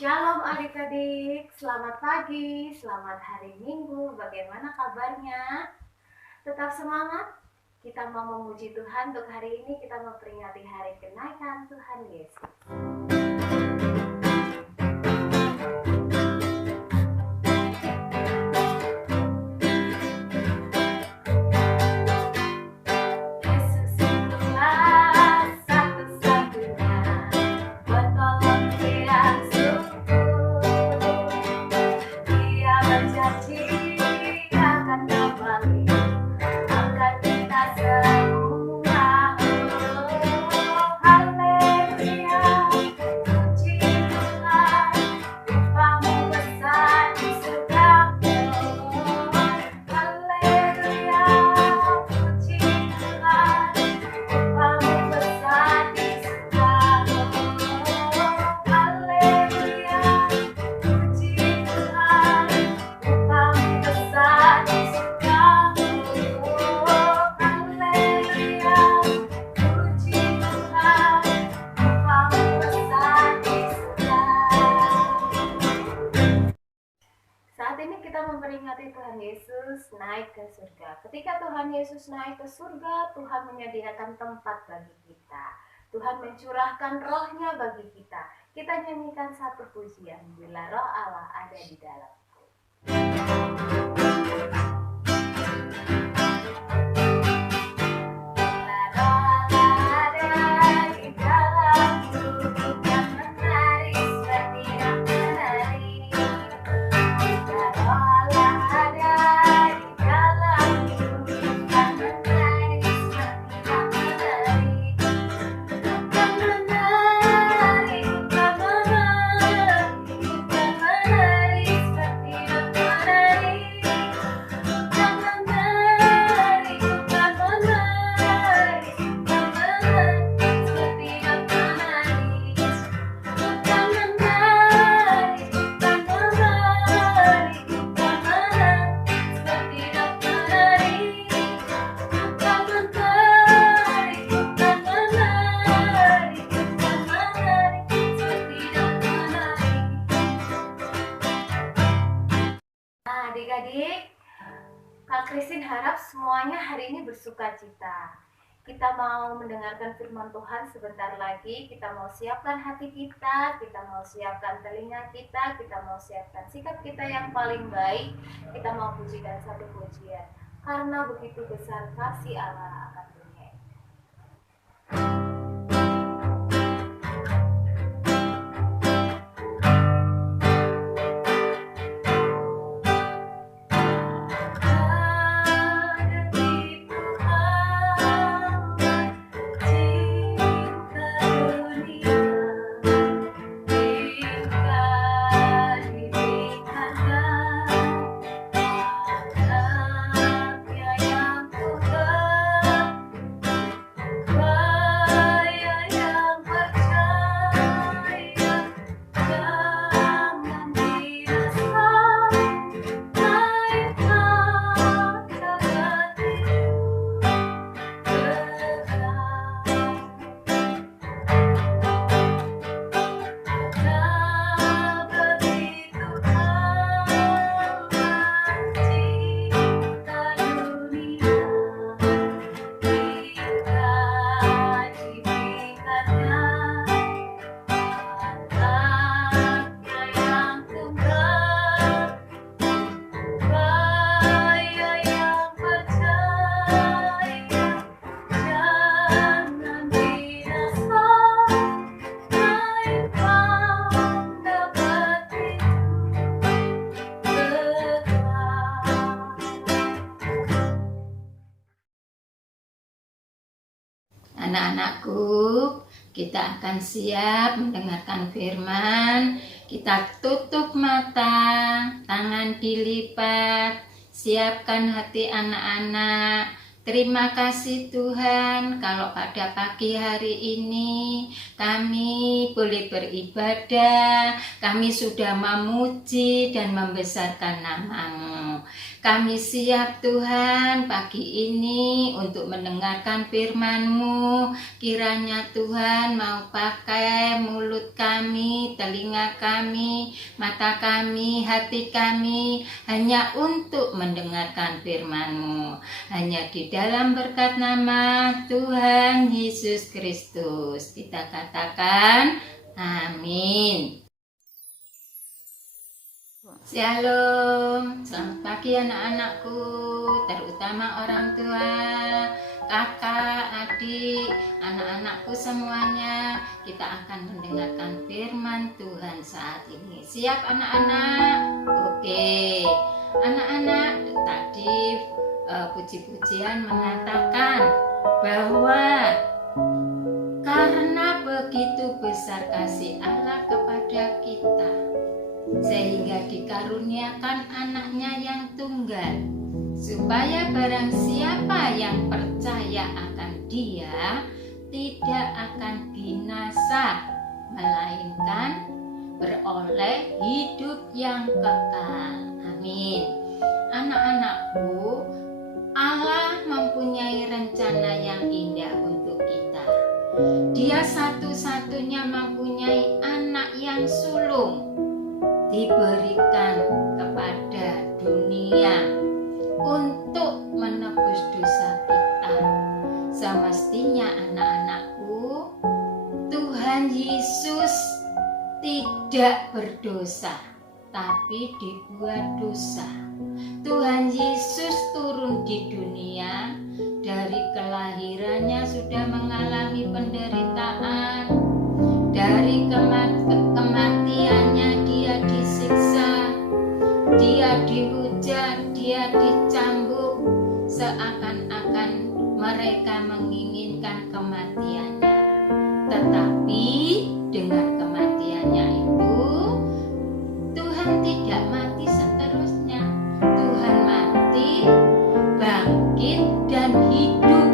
Shalom adik-adik, selamat pagi, selamat hari Minggu. Bagaimana kabarnya? Tetap semangat. Kita mau memuji Tuhan. Untuk hari ini kita memperingati hari kenaikan Tuhan Yesus. Memperingati Tuhan Yesus naik ke surga. Ketika Tuhan Yesus naik ke surga, Tuhan menyediakan tempat bagi kita. Tuhan mencurahkan rohnya bagi kita. Kita nyanyikan satu pujian, bila roh Allah ada di dalamku. Adik-adik, Kak Christine harap semuanya hari ini bersuka cita. Kita mau mendengarkan firman Tuhan sebentar lagi. Kita mau siapkan hati kita mau siapkan telinga kita mau siapkan sikap kita yang paling baik. Kita mau pujikan satu pujian. Karena begitu besar kasih Allah akan dunia ini. Anak-anakku, kita akan siap mendengarkan firman. Kita tutup mata, tangan dilipat, siapkan hati anak-anak. Terima kasih Tuhan kalau pada pagi hari ini kami boleh beribadah, kami sudah memuji dan membesarkan nama-Mu. Kami siap Tuhan pagi ini untuk mendengarkan firman-Mu. Kiranya Tuhan mau pakai mulut kami, telinga kami, mata kami, hati kami hanya untuk mendengarkan firman-Mu. Hanya di dalam berkat nama Tuhan Yesus Kristus kita katakan amin. Shalom, selamat pagi anak-anakku, terutama orang tua, kakak, adik, anak-anakku semuanya. Kita akan mendengarkan firman Tuhan saat ini. Siap anak-anak? Oke, anak-anak, tadi puji-pujian mengatakan bahwa karena begitu besar kasih Allah kepada kita, sehingga dikaruniakan anaknya yang tunggal, supaya barang siapa yang percaya akan Dia tidak akan binasa, melainkan beroleh hidup yang kekal. Amin. Anak-anakku, Allah mempunyai rencana yang indah untuk kita. Dia satu-satunya mempunyai anak yang sulung diberikan kepada dunia untuk menebus dosa kita. Semestinya anak-anakku, Tuhan Yesus tidak berdosa, tapi dibuat dosa. Tuhan Yesus turun di dunia, dari kelahirannya sudah mengalami penderitaan, dari kematiannya Dia disiksa, Dia dihujat, Dia dicambuk, seakan-akan mereka menginginkan kematiannya. Tetapi dengan kematiannya itu, Tuhan tidak mati seterusnya. Tuhan mati, bangkit, dan hidup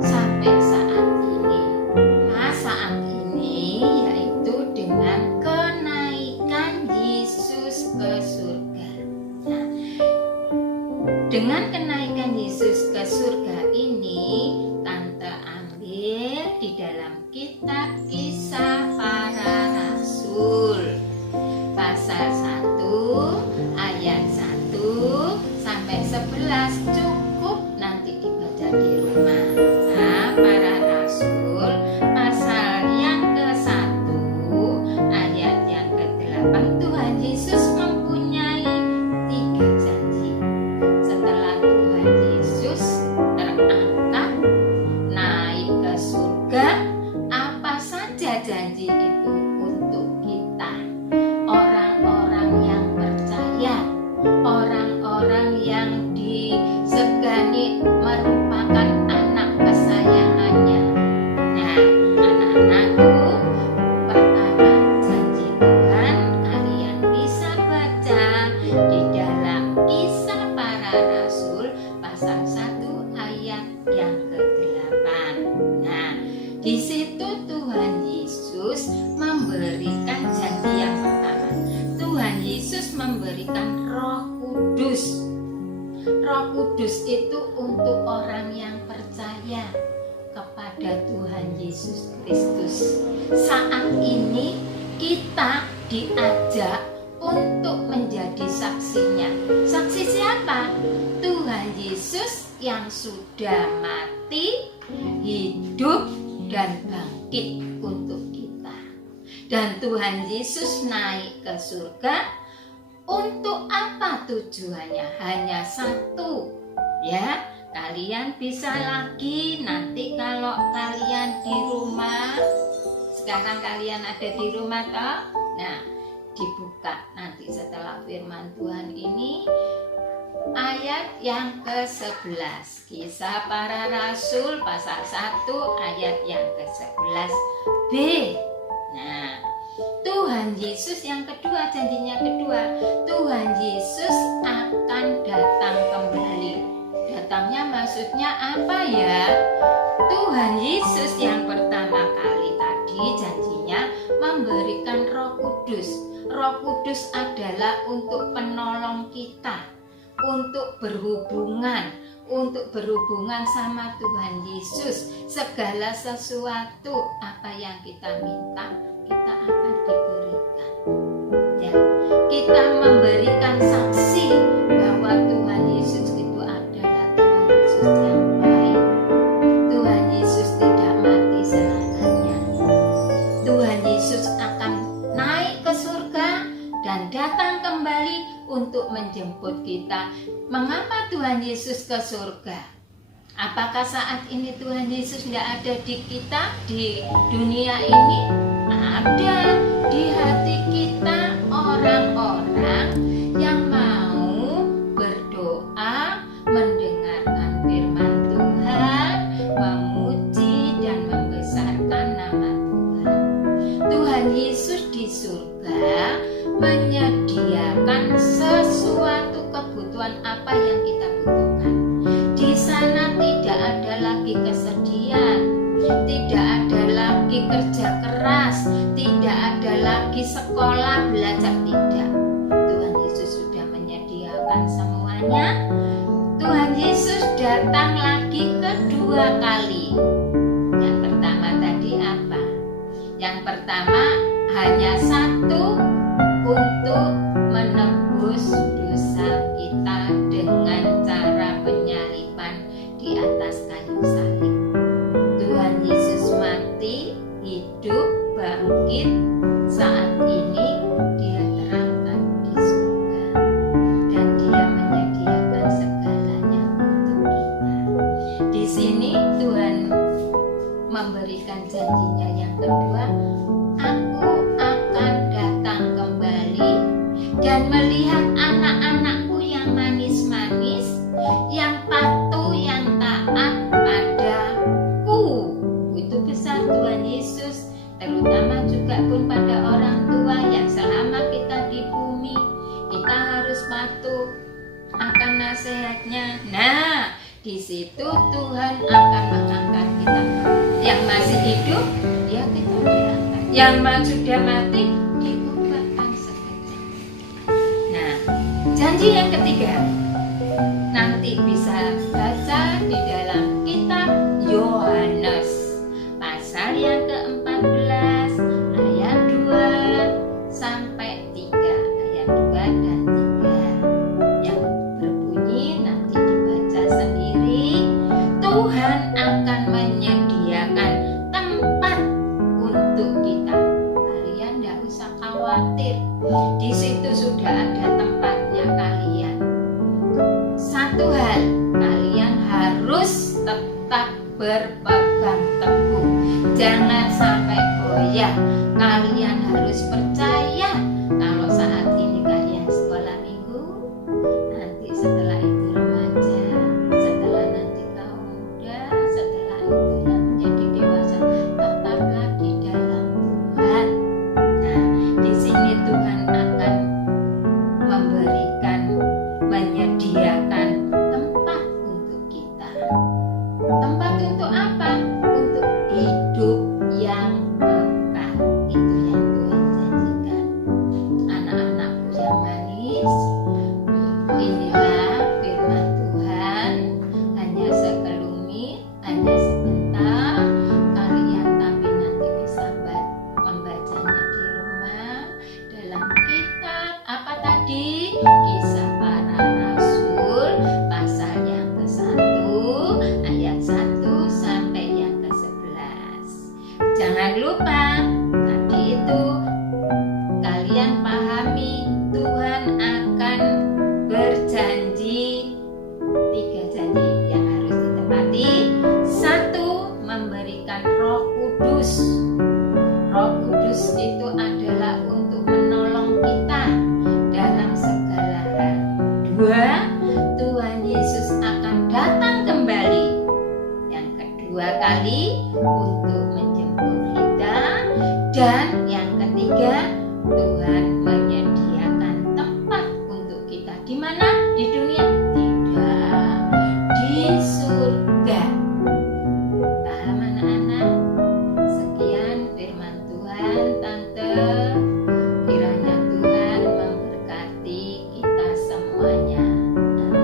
sampai saat ini. Nah, saat ini yaitu dengan kenaikan Yesus ke surga. Nah, dengan kenaikan Yesus ke surga ini, Tante ambil di dalam kitab Kisah Para Rasul pasal 1 ayat 1 sampai 11. Cukup nanti dibaca di rumah. Nah, Para Rasul pasal yang ke-1 ayat yang ke-8. Tuhan Yesus mempunyai 3 janji. Setelah Tuhan Yesus terangkat naik ke surga, apa saja janji itu untuk kita, orang-orang yang percaya, orang-orang yang disegani merupakan anak kesayangannya. Nah, anak-anakku, pertama janji Tuhan kalian bisa baca di dalam Kisah Para Rasul pasal 1 ayat yang ke-8. Nah, di situ Tuhan Yesus memberikan janji yang pertama. Tuhan Yesus memberikan Roh Kudus. Roh Kudus itu untuk orang yang percaya kepada Tuhan Yesus Kristus. Saat ini kita diajak untuk menjadi saksinya. Saksi siapa? Tuhan Yesus yang sudah mati, hidup, dan bangkit untuk kita. Dan Tuhan Yesus naik ke surga. Untuk apa tujuannya? Hanya satu, ya. Kalian bisa lagi nanti kalau kalian di rumah. Sekarang kalian ada di rumah toh? Nah, dibuka nanti setelah firman Tuhan ini ayat yang ke-11. Kisah Para Rasul pasal 1 ayat yang ke-11b. Nah, Tuhan Yesus yang kedua, janjinya kedua, Tuhan Yesus akan datang kembali. Datangnya maksudnya apa ya? Tuhan Yesus yang pertama kali tadi janjinya memberikan Roh Kudus. Roh Kudus adalah untuk penolong kita, untuk berhubungan sama Tuhan Yesus. Segala sesuatu apa yang kita minta, kita akan diberikan. Ya, kita memberikan saksi bahwa Tuhan Yesus itu adalah Tuhan Yesus yang baik. Tuhan Yesus tidak mati selamanya. Tuhan Yesus akan naik ke surga dan datang kembali untuk menjemput kita. Mengapa Tuhan Yesus ke surga? Apakah saat ini Tuhan Yesus tidak ada di kita, di dunia ini? Ada di hati kita orang-orang yang mau berdoa, mendengarkan firman Tuhan, memuji dan membesarkan nama Tuhan. Tuhan Yesus di surga menyediakan sesuatu kebutuhan apa yang kita butuhkan. Di sana tidak ada lagi kesedihan, tidak ada lagi kerja keras, tidak ada lagi sekolah belajar, tidak. Tuhan Yesus sudah menyediakan semuanya. Tuhan Yesus datang lagi kedua kali. Yang pertama tadi apa? Yang pertama hanya satu, untuk menebus dosa kita dengan cara penyaliban di atas kayu salib. Tuhan Yesus mati, hidup, bangkit. Saat ini Dia terangkat di surga dan Dia menyediakan segalanya untuk kita. Di sini Tuhan memberikan janjinya yang kedua, aku akan datang kembali dan melihat anak-anakku yang manis-manis, yang patuh, yang taat padaku. Itu pesan Tuhan Yesus, terutama juga pun pada orang tua yang selama kita di bumi, kita harus patuh akan nasihatnya. Nah, di situ Tuhan akan mengangkat kita. Yang masih hidup, ya kita diangkat. Yang sudah mati, dikuburkan sekejap. Nah, janji yang ketiga, nanti bisa baca di dalam kitab Yohanes pasal yang ke-14 ayat 2 sampai 3, ayat 2 dan 3 yang berbunyi, nanti dibaca sendiri. Tuhan akan menyediakan tempat untuk kita. Kalian tidak usah khawatir, di situ sudah ada tempatnya kalian. Satu hal, kalian harus tetap berpegang teguh, jangan sampai goyah. Kalian harus percaya kalau saat ini kalian sekolah minggu, nanti setelah itu remaja, setelah nanti kaum muda, setelah itu yang menjadi dewasa, tetaplah di dalam Tuhan. Nah, di sini Tuhan akan memberikan, menyediakan tempat untuk kita. Tempat untuk apa? Untuk hidup yang kekal. Itu yang Tuhan janjikan. Anak-anakku yang manis, inilah firman Tuhan. Hanya sekelumit, hanya sebentar. Kalian tapi nanti bisa membacanya di rumah dalam kitab apa tadi? Kisah Para Rasul pasal yang ke-1 ayat 1 sampai yang ke-11. Jangan lupa tadi itu kalian pahami, Tuhan akan berjanji, 3 janji yang harus ditepati. 1, memberikan Roh Kudus. Roh Kudus itu adalah untuk menolong kita dalam segala hal. 2, Tuhan Yesus akan datang kembali yang kedua kali untuk menjemput kita. Dan yang ketiga, Tuhan menyediakan tempat untuk kita. Di mana? Di dunia? Tidak, di surga. Paham anak-anak? Sekian firman Tuhan, Tante. Kiranya Tuhan memberkati kita semuanya. Amin.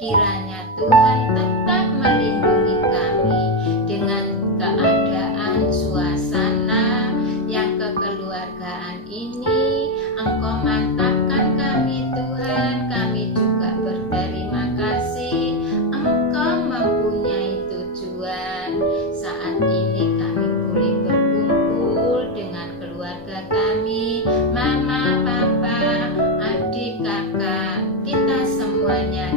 Kiranya Tuhan tetap melindungi kami dengan keadaan suasana yang kekeluargaan ini. Engkau mantapkan kami Tuhan, kami juga berterima kasih. Engkau mempunyai tujuan. Saat ini kami boleh berkumpul dengan keluarga kami, mama, papa, adik, kakak, kita semuanya